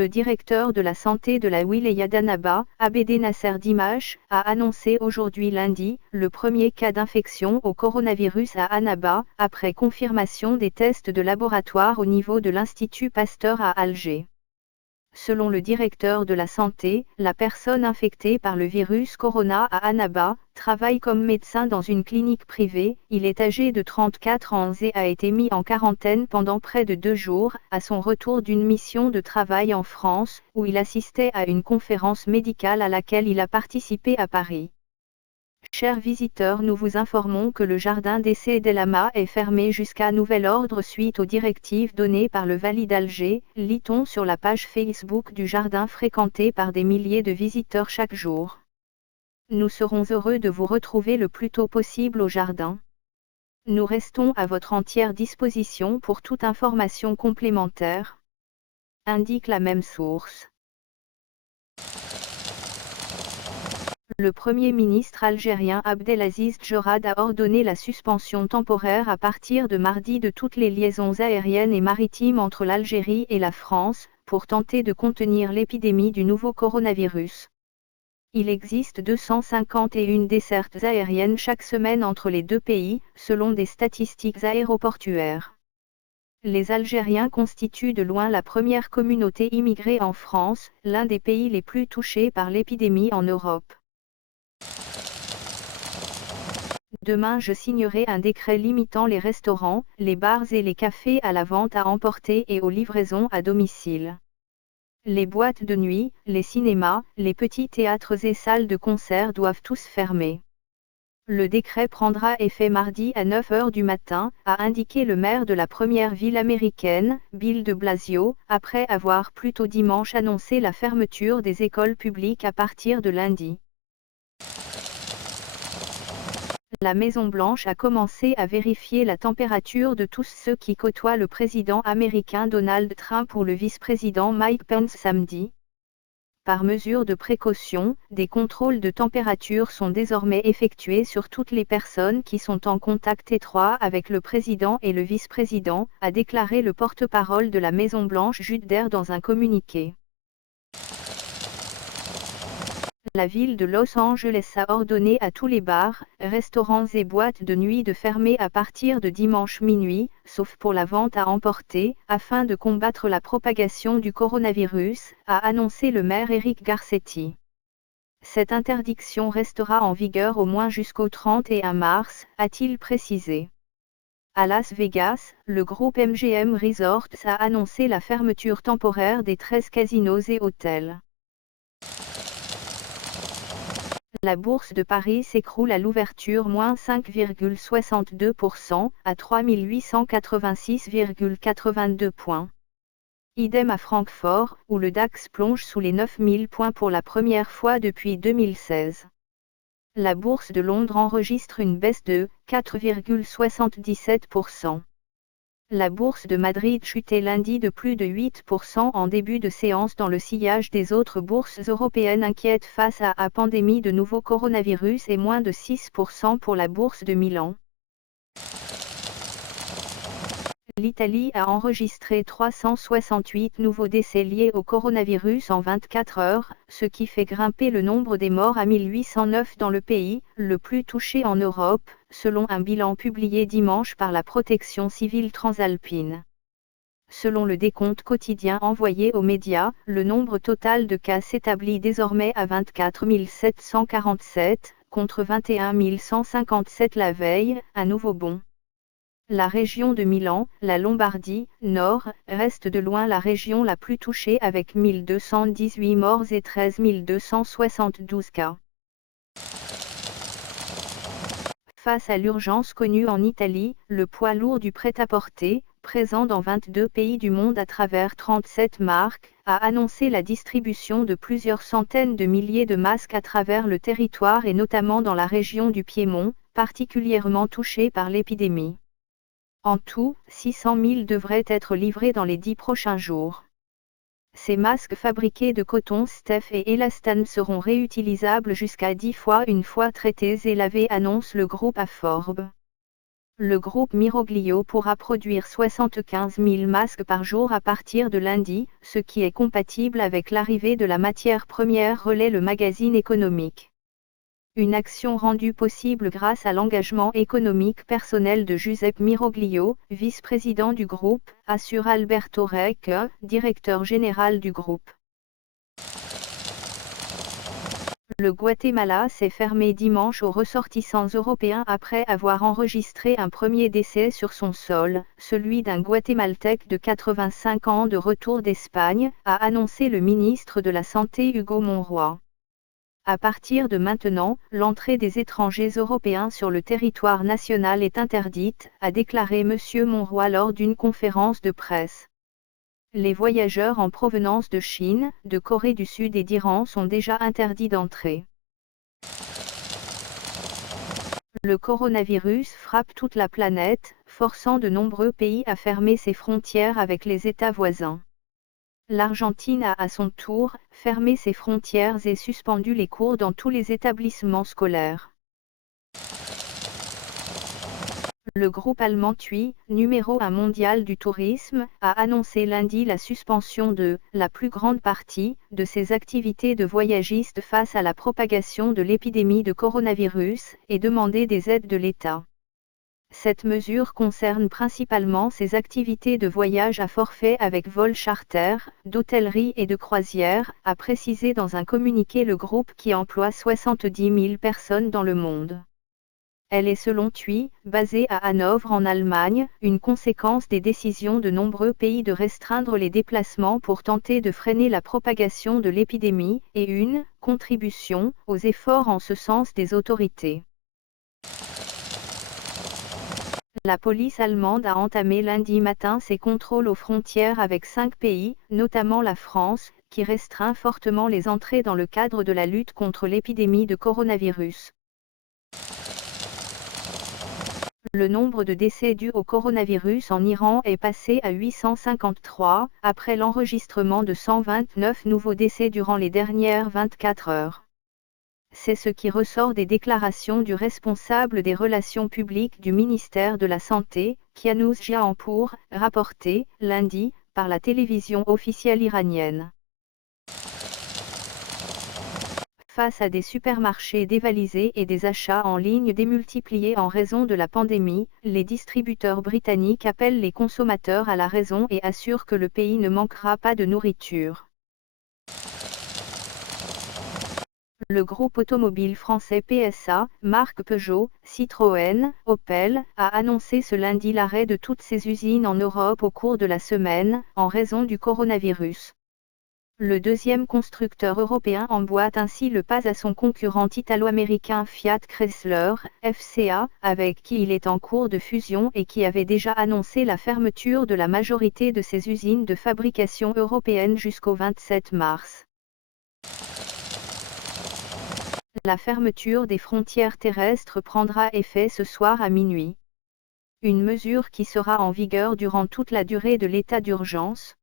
Le directeur de la santé de la wilaya d'Annaba, Abdé Nasser Dimash, a annoncé aujourd'hui lundi, le premier cas d'infection au coronavirus à Annaba, après confirmation des tests de laboratoire au niveau de l'Institut Pasteur à Alger. Selon le directeur de la santé, la personne infectée par le virus corona à Annaba travaille comme médecin dans une clinique privée. Il est âgé de 34 ans et a été mis en quarantaine pendant près de 2 jours, à son retour d'une mission de travail en France, où il assistait à une conférence médicale à laquelle il a participé à Paris. Chers visiteurs, nous vous informons que le jardin d'essai d'El Hama est fermé jusqu'à nouvel ordre suite aux directives données par le Wali d'Alger, lit-on sur la page Facebook du jardin fréquenté par des milliers de visiteurs chaque jour. Nous serons heureux de vous retrouver le plus tôt possible au jardin. Nous restons à votre entière disposition pour toute information complémentaire, indique la même source. Le Premier ministre algérien Abdelaziz Djorad a ordonné la suspension temporaire à partir de mardi de toutes les liaisons aériennes et maritimes entre l'Algérie et la France, pour tenter de contenir l'épidémie du nouveau coronavirus. Il existe 251 dessertes aériennes chaque semaine entre les deux pays, selon des statistiques aéroportuaires. Les Algériens constituent de loin la première communauté immigrée en France, l'un des pays les plus touchés par l'épidémie en Europe. Demain je signerai un décret limitant les restaurants, les bars et les cafés à la vente à emporter et aux livraisons à domicile. Les boîtes de nuit, les cinémas, les petits théâtres et salles de concert doivent tous fermer. Le décret prendra effet mardi à 9 h du matin, a indiqué le maire de la première ville américaine, Bill de Blasio, après avoir plus tôt dimanche annoncé la fermeture des écoles publiques à partir de lundi. La Maison-Blanche a commencé à vérifier la température de tous ceux qui côtoient le président américain Donald Trump ou le vice-président Mike Pence samedi. Par mesure de précaution, des contrôles de température sont désormais effectués sur toutes les personnes qui sont en contact étroit avec le président et le vice-président, a déclaré le porte-parole de la Maison-Blanche Jude Daire dans un communiqué. La ville de Los Angeles a ordonné à tous les bars, restaurants et boîtes de nuit de fermer à partir de dimanche minuit, sauf pour la vente à emporter, afin de combattre la propagation du coronavirus, a annoncé le maire Eric Garcetti. Cette interdiction restera en vigueur au moins jusqu'au 31 mars, a-t-il précisé. À Las Vegas, le groupe MGM Resorts a annoncé la fermeture temporaire des 13 casinos et hôtels. La bourse de Paris s'écroule à l'ouverture moins 5,62%, à 3 886,82 points. Idem à Francfort, où le DAX plonge sous les 9000 points pour la première fois depuis 2016. La bourse de Londres enregistre une baisse de 4,77%. La bourse de Madrid chutait lundi de plus de 8% en début de séance dans le sillage des autres bourses européennes inquiètes face à la pandémie de nouveau coronavirus et moins de 6% pour la bourse de Milan. L'Italie a enregistré 368 nouveaux décès liés au coronavirus en 24 heures, ce qui fait grimper le nombre des morts à 1809 dans le pays, le plus touché en Europe, selon un bilan publié dimanche par la Protection civile transalpine. Selon le décompte quotidien envoyé aux médias, le nombre total de cas s'établit désormais à 24 747, contre 21 157 la veille, un nouveau bond. La région de Milan, la Lombardie, Nord, reste de loin la région la plus touchée avec 1218 morts et 13 272 cas. Face à l'urgence connue en Italie, le poids lourd du prêt-à-porter, présent dans 22 pays du monde à travers 37 marques, a annoncé la distribution de plusieurs centaines de milliers de masques à travers le territoire et notamment dans la région du Piémont, particulièrement touchée par l'épidémie. En tout, 600 000 devraient être livrés dans les 10 prochains jours. Ces masques fabriqués de coton Steph et élastane seront réutilisables jusqu'à 10 fois une fois traités et lavés, annonce le groupe à Forbes. Le groupe Miroglio pourra produire 75 000 masques par jour à partir de lundi, ce qui est compatible avec l'arrivée de la matière première, relaie le magazine économique. Une action rendue possible grâce à l'engagement économique personnel de Giuseppe Miroglio, vice-président du groupe, assure Alberto Recque, directeur général du groupe. Le Guatemala s'est fermé dimanche aux ressortissants européens après avoir enregistré un premier décès sur son sol, celui d'un Guatémaltèque de 85 ans de retour d'Espagne, a annoncé le ministre de la Santé Hugo Monroy. À partir de maintenant, l'entrée des étrangers européens sur le territoire national est interdite, a déclaré M. Monroy lors d'une conférence de presse. Les voyageurs en provenance de Chine, de Corée du Sud et d'Iran sont déjà interdits d'entrée. Le coronavirus frappe toute la planète, forçant de nombreux pays à fermer ses frontières avec les États voisins. L'Argentine a à son tour fermé ses frontières et suspendu les cours dans tous les établissements scolaires. Le groupe allemand TUI, numéro 1 mondial du tourisme, a annoncé lundi la suspension de la plus grande partie de ses activités de voyagistes face à la propagation de l'épidémie de coronavirus et demandé des aides de l'État. Cette mesure concerne principalement ses activités de voyage à forfait avec vol charter, d'hôtellerie et de croisière, a précisé dans un communiqué le groupe qui emploie 70 000 personnes dans le monde. Elle est selon TUI, basée à Hanovre en Allemagne, une conséquence des décisions de nombreux pays de restreindre les déplacements pour tenter de freiner la propagation de l'épidémie, et une contribution aux efforts en ce sens des autorités. La police allemande a entamé lundi matin ses contrôles aux frontières avec 5 pays, notamment la France, qui restreint fortement les entrées dans le cadre de la lutte contre l'épidémie de coronavirus. Le nombre de décès dus au coronavirus en Iran est passé à 853, après l'enregistrement de 129 nouveaux décès durant les dernières 24 heures. C'est ce qui ressort des déclarations du responsable des relations publiques du ministère de la Santé, Kianous Jahanpour, rapportées, lundi, par la télévision officielle iranienne. Face à des supermarchés dévalisés et des achats en ligne démultipliés en raison de la pandémie, les distributeurs britanniques appellent les consommateurs à la raison et assurent que le pays ne manquera pas de nourriture. Le groupe automobile français PSA, marque Peugeot, Citroën, Opel, a annoncé ce lundi l'arrêt de toutes ses usines en Europe au cours de la semaine, en raison du coronavirus. Le deuxième constructeur européen emboîte ainsi le pas à son concurrent italo-américain Fiat Chrysler, FCA, avec qui il est en cours de fusion et qui avait déjà annoncé la fermeture de la majorité de ses usines de fabrication européennes jusqu'au 27 mars. La fermeture des frontières terrestres prendra effet ce soir à minuit. Une mesure qui sera en vigueur durant toute la durée de l'état d'urgence.